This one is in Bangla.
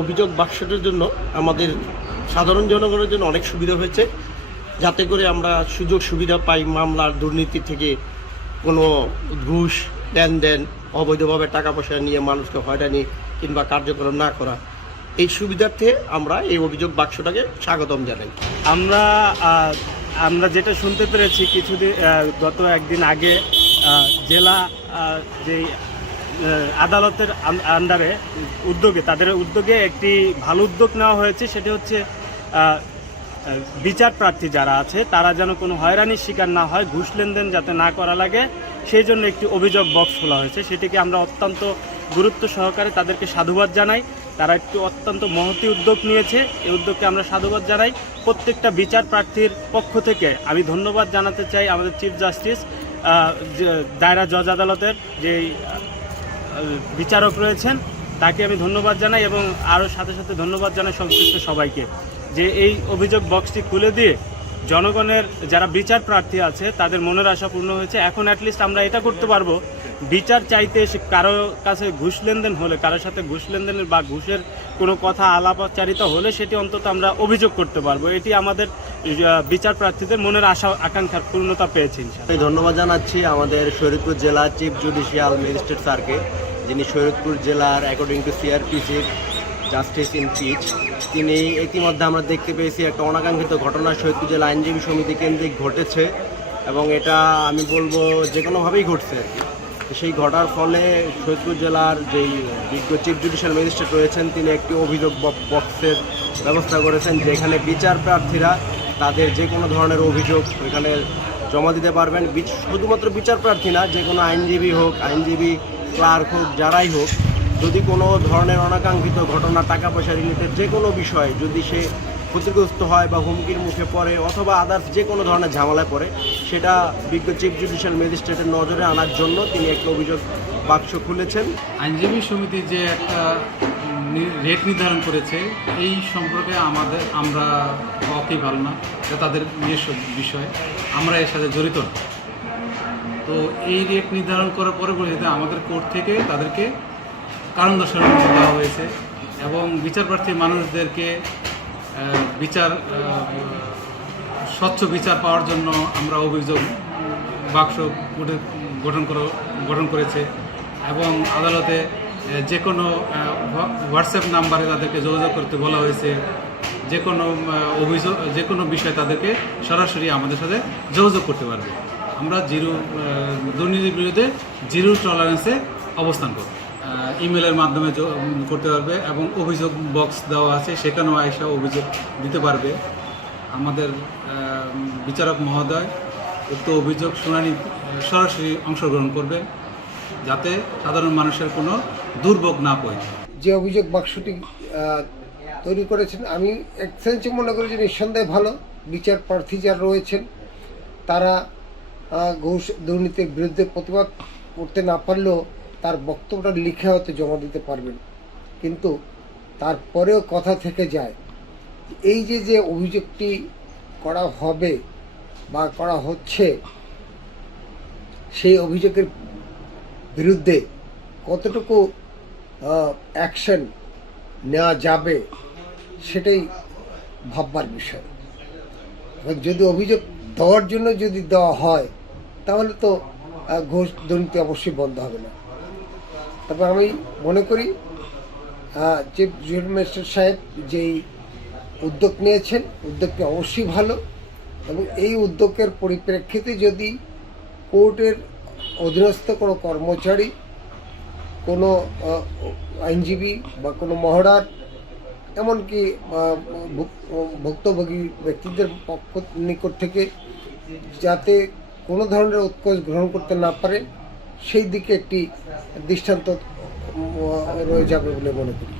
অভিযোগ বাক্সটার জন্য আমাদের সাধারণ জনগণের জন্য অনেক সুবিধা হয়েছে, যাতে করে আমরা সুযোগ সুবিধা পাই মামলার দুর্নীতি থেকে, কোনো ঘুষ লেনদেন অবৈধভাবে টাকা পয়সা নিয়ে মানুষকে হয়রানি কিংবা কার্যক্রম না করা, এই সুবিধার্থে আমরা এই অভিযোগ বাক্সটাকে স্বাগতম জানাই। আমরা যেটা শুনতে পেরেছি কিছুদিন গত একদিন আগে জেলা যে আদালতের আন্ডারে তাদের উদ্যোগে একটি ভালো উদ্যোগ নেওয়া হয়েছে, সেটি হচ্ছে বিচার প্রার্থী যারা আছে তারা যেন কোনো হয়রানির শিকার না হয়, ঘুষ লেনদেন যাতে না করা লাগে, সেই জন্য একটি অভিযোগ বক্স খোলা হয়েছে। সেটিকে আমরা অত্যন্ত গুরুত্ব সহকারে তাদেরকে সাধুবাদ জানাই। তারা একটু অত্যন্ত মহতী উদ্যোগ নিয়েছে, এই উদ্যোগকে আমরা সাধুবাদ জানাই। প্রত্যেকটা বিচার প্রার্থীর পক্ষ থেকে আমি ধন্যবাদ জানাতে চাই আমাদের চিফ জাস্টিস, দায়রা জজ আদালতের যে বিচারক রয়েছেন তাকে আমি ধন্যবাদ জানাই, এবং আরও সাথে সাথে ধন্যবাদ জানাই সংশ্লিষ্ট সবাইকে যে এই অভিযোগ বক্সটি খুলে দিয়ে জনগণের যারা বিচার প্রার্থী আছে তাদের মনের আশা পূর্ণ হয়েছে। এখন অ্যাটলিস্ট আমরা এটা করতে পারবো, বিচার চাইতে এসে কারো কাছে ঘুষ লেনদেন হলে, কারোর সাথে ঘুষ লেনদেনের বা ঘুষের কোনো কথা আলাপচারিতা হলে সেটি অন্তত আমরা অভিযোগ করতে পারবো। এটি আমাদের বিচার প্রার্থীদের মনের আশা আকাঙ্ক্ষার পূর্ণতা পেয়েছে। আমি ধন্যবাদ জানাচ্ছি আমাদের শরীয়তপুর জেলা চিফ জুডিশিয়াল ম্যাজিস্ট্রেট স্যারকে, যিনি শরীয়তপুর জেলার অ্যাকর্ডিং টু সিআরপিসি জাস্টিস ইন পিচ, তিনি ইতিমধ্যে আমরা দেখতে পেয়েছি একটা অনাকাঙ্ক্ষিত ঘটনা শরীয়তপুর জেলা আইনজীবী সমিতি কেন্দ্রিক ঘটেছে, এবং এটা আমি বলবো যে কোনোভাবেই ঘটছে আর কি। সেই ঘটার ফলে শরীয়তপুর জেলার যেই বিজ্ঞ চিফ জুডিশিয়াল ম্যাজিস্ট্রেট রয়েছেন তিনি একটি অভিযোগ বক্সের ব্যবস্থা করেছেন, যেখানে বিচার প্রার্থীরা তাদের যে কোনো ধরনের অভিযোগ এখানে জমা দিতে পারবেন। শুধুমাত্র বিচার প্রার্থী না, যে কোনো আইনজীবী হোক, আইনজীবী ক্লার্ক হোক, যারাই হোক, যদি কোনো ধরনের অনাকাঙ্ক্ষিত ঘটনা, টাকা পয়সা রিলেটেড যে কোনো বিষয় যদি সে ক্ষতিগ্রস্ত হয় বা হুমকির মুখে পড়ে অথবা আদার্স যে কোনো ধরনের ঝামেলায় পড়ে, সেটা বিজ্ঞ চিফ জুডিশিয়াল ম্যাজিস্ট্রেটের নজরে আনার জন্য তিনি একটা অভিযোগ বাক্স খুলেছেন। আইনজীবী সমিতি যে একটা রেট নির্ধারণ করেছে এই সম্পর্কে আমরা অকেই ভালো না, এটা তাদের নিজস্ব বিষয়, আমরা এর সাথে জড়িত না। তো এই রেট নির্ধারণ করার পরবর্তীতে আমাদের কোর্ট থেকে তাদেরকে কারণ দর্শানোর দেওয়া হয়েছে, এবং বিচার প্রার্থী মানুষদেরকে স্বচ্ছ বিচার পাওয়ার জন্য আমরা অভিযোগ বাক্স গঠন করেছে, এবং আদালতে যে কোনো হোয়াটসঅ্যাপ নাম্বারে তাদেরকে যোগাযোগ করতে বলা হয়েছে। যে কোনো অভিযোগ, যে কোনো বিষয়ে তাদেরকে সরাসরি আমাদের সাথে যোগাযোগ করতে পারবে। আমরা দুর্নীতির বিরুদ্ধে জিরো টলারেন্সে অবস্থান করব। ইমেলের মাধ্যমে করতে পারবে, এবং অভিযোগ বক্স দেওয়া আছে, সেখানেও এসে অভিযোগ দিতে পারবে। আমাদের বিচারক মহোদয় উক্ত অভিযোগ শুনানি সরাসরি অংশগ্রহণ করবে, যাতে সাধারণ মানুষের কোনো দুর্ভোগ না পড়ে। যে অভিযোগ বাক্সটি তৈরি করেছেন আমি এক সেন্সে মনে করি যে নিঃসন্দেহে ভালো। বিচার প্রার্থী যারা রয়েছেন তারা ঘুষ দুর্নীতির বিরুদ্ধে প্রতিবাদ করতে না পারলেও তার বক্তব্যটা লিখে হয়তো জমা দিতে পারবেন, কিন্তু তারপরেও কথা থেকে যায় এই যে অভিযোগটি করা হবে বা করা হচ্ছে, সেই অভিযোগের বিরুদ্ধে কতটুকু অ্যাকশন নেওয়া যাবে সেটাই ভাববার বিষয়। যদি অভিযোগ দেওয়ার জন্য যদি দেওয়া হয় তাহলে তো ঘুষ দুর্নীতি অবশ্যই বন্ধ হবে না। তবে আমি মনে করি চিফ জুডিশিয়াল ম্যাজিস্ট্রেট সাহেব যেই উদ্যোগ নিয়েছেন উদ্যোগটি অবশ্যই ভালো, এবং এই উদ্যোগের পরিপ্রেক্ষিতে যদি কোর্টের অধীনস্থ কোনো কর্মচারী, কোনো আইনজীবী বা কোনো মহড়ার, এমনকি ভুক্তভোগী ব্যক্তিদের পক্ষ নিকট থেকে যাতে কোনো ধরনের উৎকোচ গ্রহণ করতে না পারে সেই দিকে একটি দৃষ্টান্ত রয়ে যাবে বলে মনে করি।